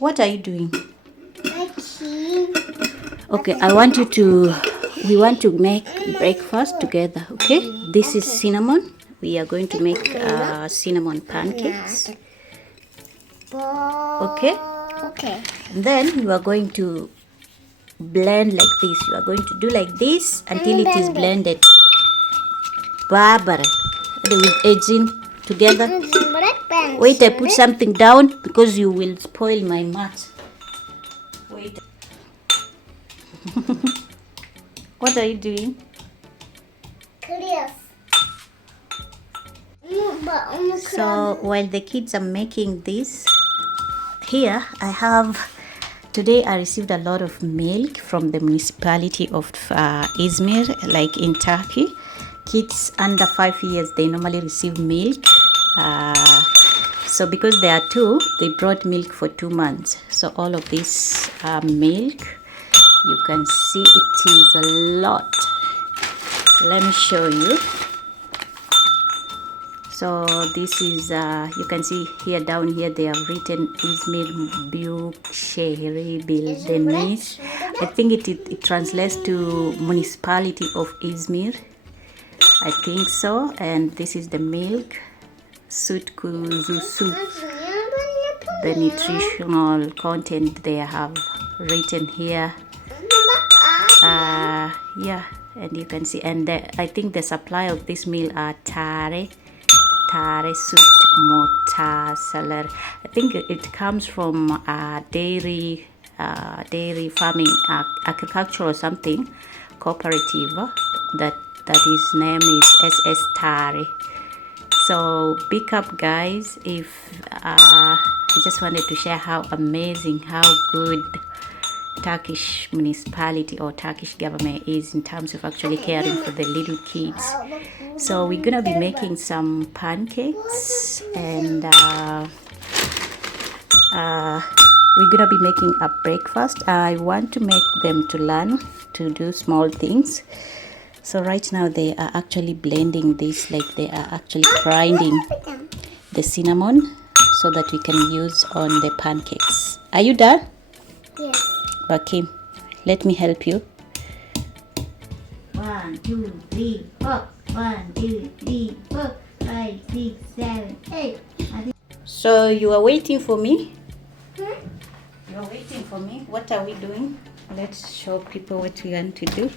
What are you doing? Making. Okay, we want to make breakfast together, okay? This is cinnamon. We are going to make cinnamon pancakes, okay? Okay. And then you are going to blend like this. You are going to do like this until it is blended. Barbara, with edging together. Wait, I put something down because you will spoil my mat. Wait. What are you doing? So while the kids are making this, here today I received a lot of milk from the municipality of Izmir, like in Turkey. Kids under 5 years, they normally receive milk. So because there are two, they brought milk for 2 months. So all of this milk, you can see it is a lot. Let me show you. So this is, you can see here down here they have written Izmir Büyük Şehri Belediyesi. I think it translates to Municipality of Izmir. I think so. And this is the milk. Süt kuzu soup. The nutritional content they have written here. Yeah, and you can see, and I think the supply of this meal are tare sut motasalar. I think it comes from dairy farming, agriculture or something cooperative that his name is SS Tare. So big up guys. If I just wanted to share how amazing, how good Turkish municipality or Turkish government is in terms of actually caring for the little kids. So we're gonna be making some pancakes, and we're gonna be making a breakfast. I want to make them to learn to do small things. So right now they are actually blending this, like they are actually grinding the cinnamon so that we can use on the pancakes. Are you done? Yes. Bakim, let me help you. 1, 2, 3, 4. 1, 2, 3, 4, 5, 6, 7, 8. So you are waiting for me? You are waiting for me? What are we doing? Let's show people what we want to do.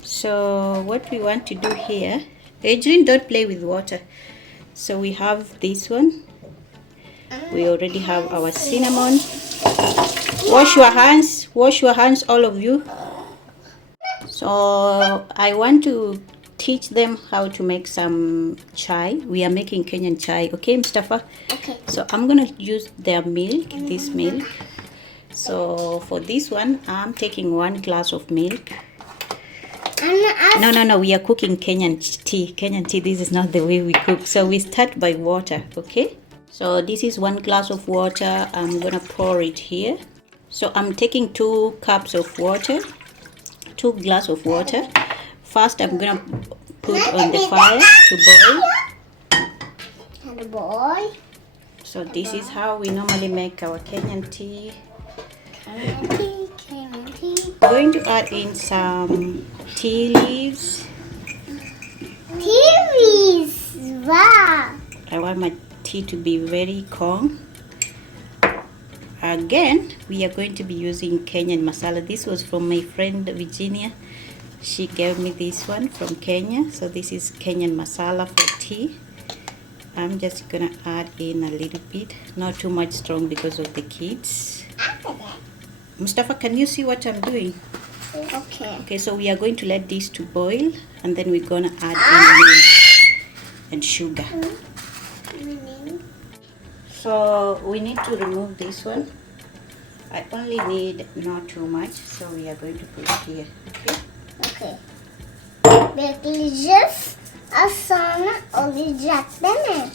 So what we want to do here, Adrian, don't play with water. So we have this one. We already have our cinnamon. Wash your hands, all of you. So I want to teach them how to make some chai. We are making Kenyan chai, okay, Mustafa? Okay. So I'm gonna use their milk, this milk. So for this one, I'm taking 1 glass of milk. No, we are cooking Kenyan tea. This is not the way we cook. So we start by water, okay? So this is 1 glass of water. I'm gonna pour it here. So I'm taking 2 cups of water, 2 glasses of water. First I'm gonna put on the fire to boil. So this is how we normally make our Kenyan tea. I'm going to add in some tea leaves. Wow. I want my tea to be very calm. Again, we are going to be using Kenyan masala. This was from my friend Virginia. She gave me this one from Kenya. So this is Kenyan masala for tea. I'm just gonna add in a little bit, not too much strong because of the kids. Mustafa, can you see what I'm doing? Okay. Okay, so we are going to let this to boil, and then we're gonna add in milk and sugar. So we need to remove this one. I only need not too much, so we are going to put it here. Okay. Bekleyeceğiz. Az sonra olacak değil mi?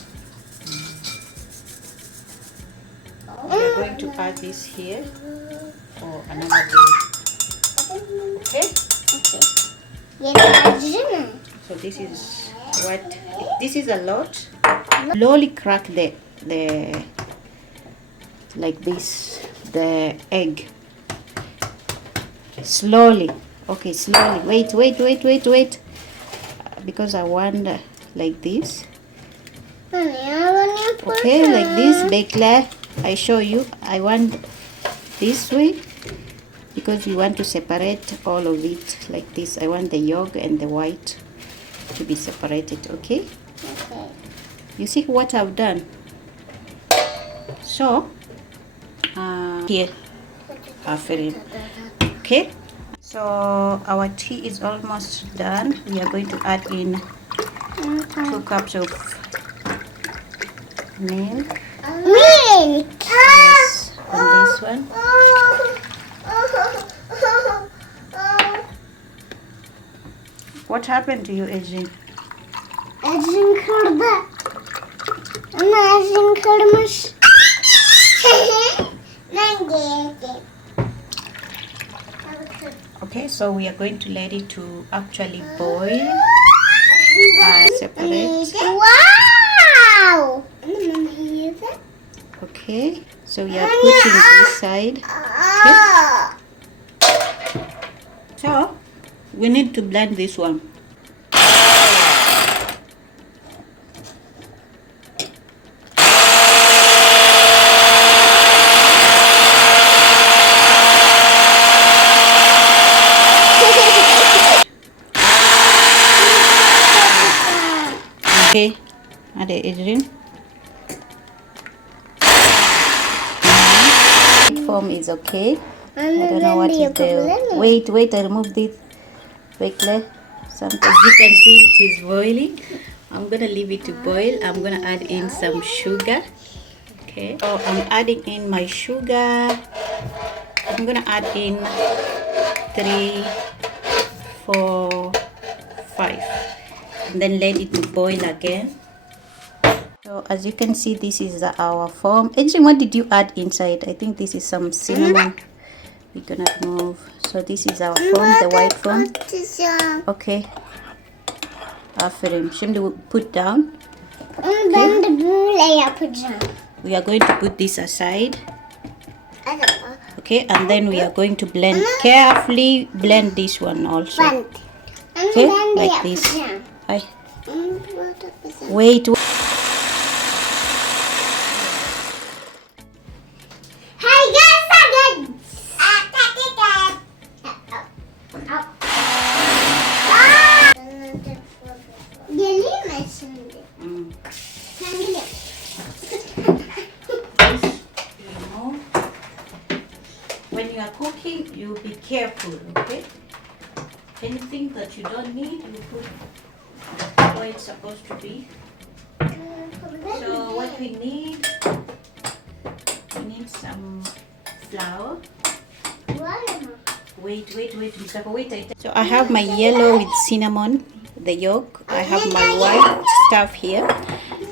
We are going to add this here for another day. Okay? Okay. So this is a lot. Slowly crack the like this the egg. Slowly. Okay, slowly. Wait. Because I want like this. Okay, like this. Bekle. I show you. I want this way because we want to separate all of it like this. I want the yolk and the white to be separated. Okay. Okay. You see what I've done? So here, okay. So our tea is almost done. We are going to add in 2 cups of milk. Milk. Yes, on this one. What happened to you, Ejin? Ejin kırdı. Ama Ejin kırmış. Ben geldim. Okay, so we are going to let it to actually boil. Separate. Wow! Okay, so we are putting this side. Okay. So we need to blend this one. Okay, ada Adrian. Form is okay. I don't know what is there. Wait, I remove this. Wait, sometimes you can see it is boiling. I'm gonna leave it to boil. I'm gonna add in some sugar. Okay, so I'm adding in my sugar. I'm gonna add in 3, 4, 5. And then let it boil again. So as you can see, this is our foam. Adrian, what did you add inside? I think this is some cinnamon. We're gonna remove. So this is our foam, the white foam. Okay. Aferin. Şimdi put down. Ben de böyle yapacağım. We are going to put this aside. Okay, and then we are going to blend carefully. Blend this one also. Okay, like this. Wait. Geleyim mi şimdi? Sen gel. When you are cooking, you be careful, okay? Anything that you don't need, you put where it's supposed to be. So what we need some flour. Wait, Mustafa, wait. So I have my yellow with cinnamon, the yolk. I have my white stuff here.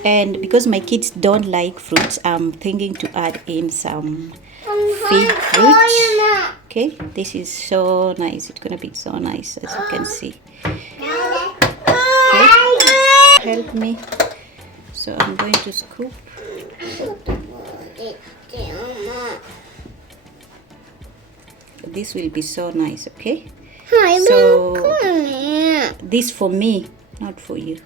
And because my kids don't like fruits, I'm thinking to add in some fig fruits. Okay, this is so nice. It's gonna be so nice, as you can see. Okay, help me. So I'm going to scoop. This will be so nice, okay? So this for me, not for you.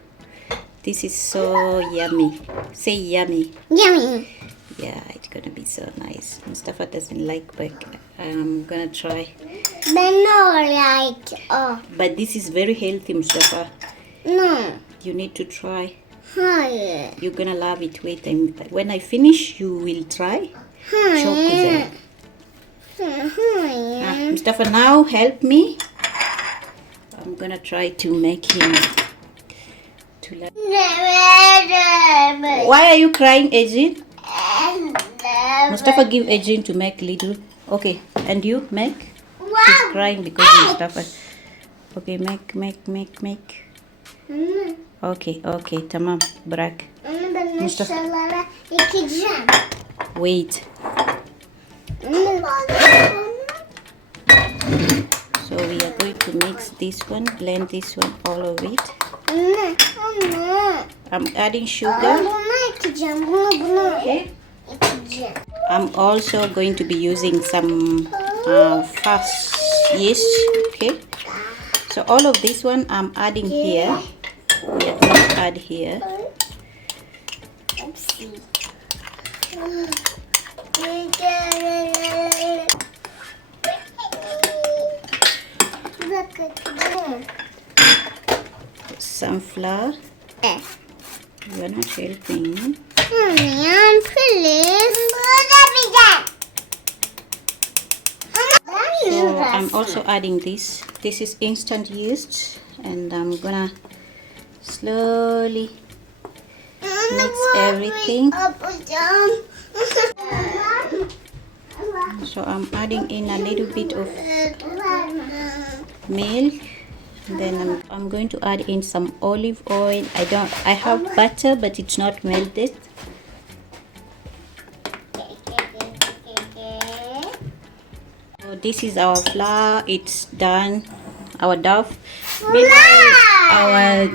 This is so yummy. Say yummy. Yummy. Yeah, it's gonna be so nice. Mustafa doesn't like, but I'm gonna try. Ben de like. Oh. But this is very healthy, Mustafa. No. You need to try. Hayır. You're gonna love it. Wait, when I finish, you will try. Çok güzel. Hayır. Mustafa, now help me. I'm gonna try to make him to like. Why are you crying, Ejin? Mustafa, give Ejin to make little. Okay, and you make? She's crying because Mustafa. Okay, make. Okay, tamam, bırak. Ben aşağılara yıkayacağım. Wait. So we are going to mix this one, blend this one, all of it. Anne. I'm adding sugar. Bunu yıkayacağım. Bunu Okay. yıkayacağım. I'm also going to be using some fast yeast. Okay, so all of this one I'm adding here. We are going to add here. Some flour. You are not helping. Please. So I'm also adding this. This is instant yeast, and I'm gonna slowly mix everything. So I'm adding in a little bit of milk. Then I'm going to add in some olive oil. I have butter, but it's not melted. So this is our flour. It's done. Our dough. Our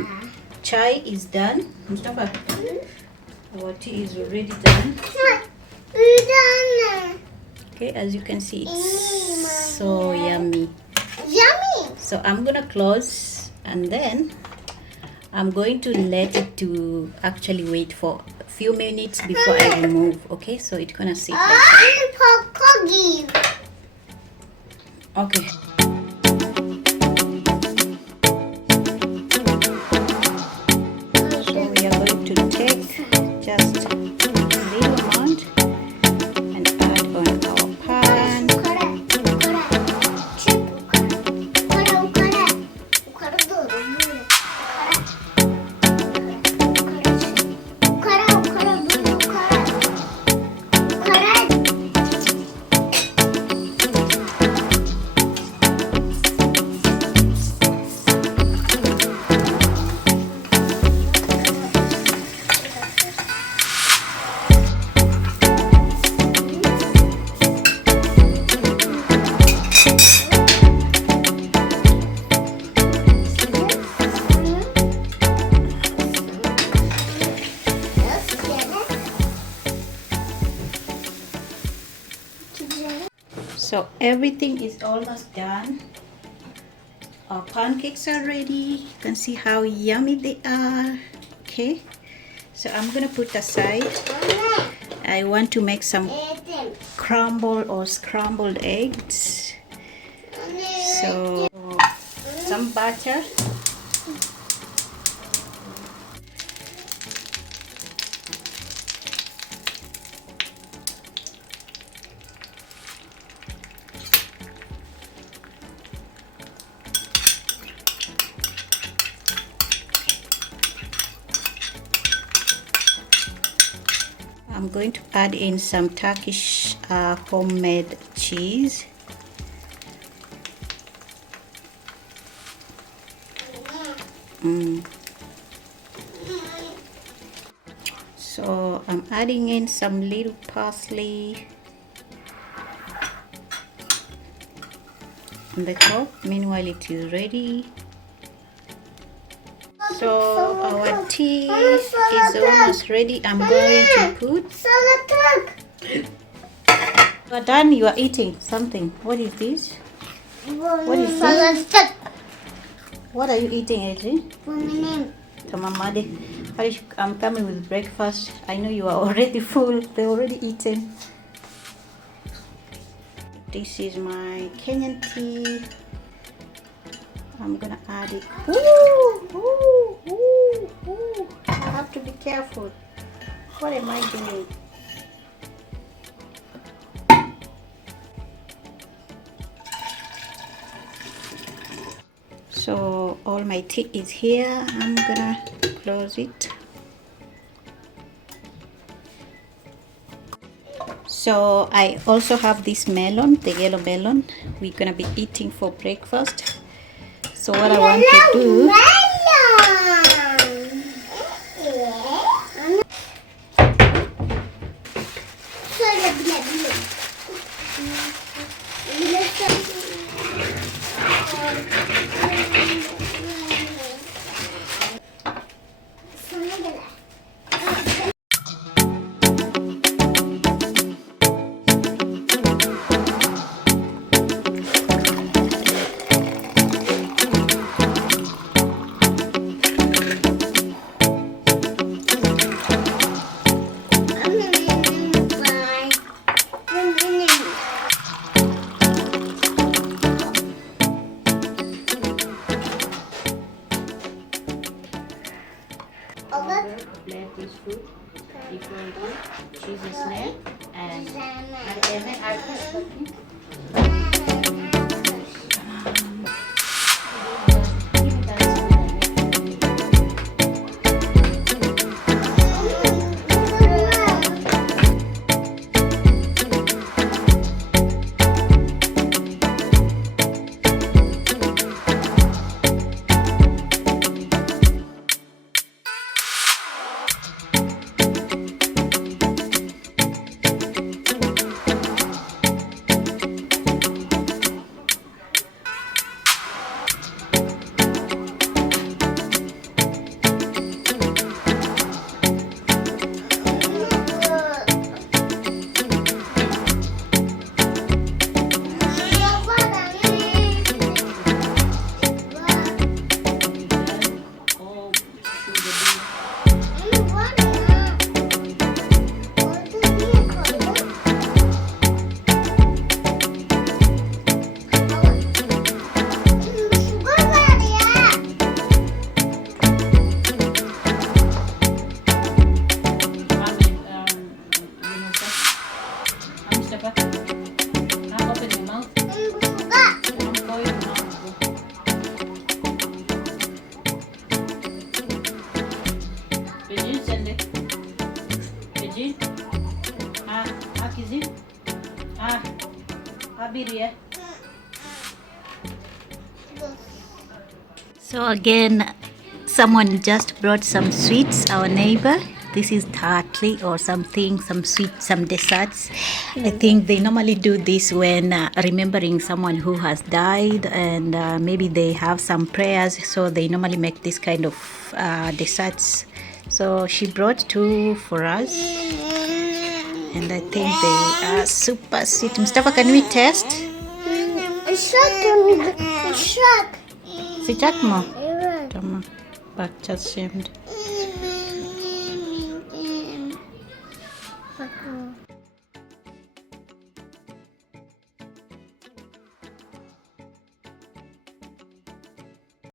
chai is done. Mustafa, our tea is already done. Okay, as you can see, it's so yummy. So I'm gonna close, and then I'm going to let it to actually wait for a few minutes before I remove. Okay, so it's gonna sit like that. Okay. So we are going to take just a little amount and add on our pan. So everything is almost done. Our pancakes are ready. You can see how yummy they are. Okay, so I'm gonna put aside. I want to make some crumble or scrambled eggs. So some butter. I'm going to add in some Turkish homemade cheese. So I'm adding in some little parsley on the top. Meanwhile, it is ready. So our tea is almost ready. I'm going to put. You are done. You are eating something. What is this? What is this? What are you eating, Adrian? Tamamade. Harish, I'm coming with breakfast. I know you are already full. They're already eaten. This is my Kenyan tea. I'm gonna add it. Ooh, ooh, ooh, ooh. I have to be careful. What am I doing? So all my tea is here. I'm gonna close it. So I also have this melon, the yellow melon. We're gonna be eating for breakfast. So what I want to do, So again, someone just brought some sweets, our neighbor. This is tartly or something, some sweet, some desserts. I think they normally do this when remembering someone who has died, and maybe they have some prayers, so they normally make this kind of desserts. So she brought 2 for us, and I think they are super sweet. Mustafa, can we taste? Shark. Sıcak mı? Evet. Tamam. Bakacağız şimdi. Bakın.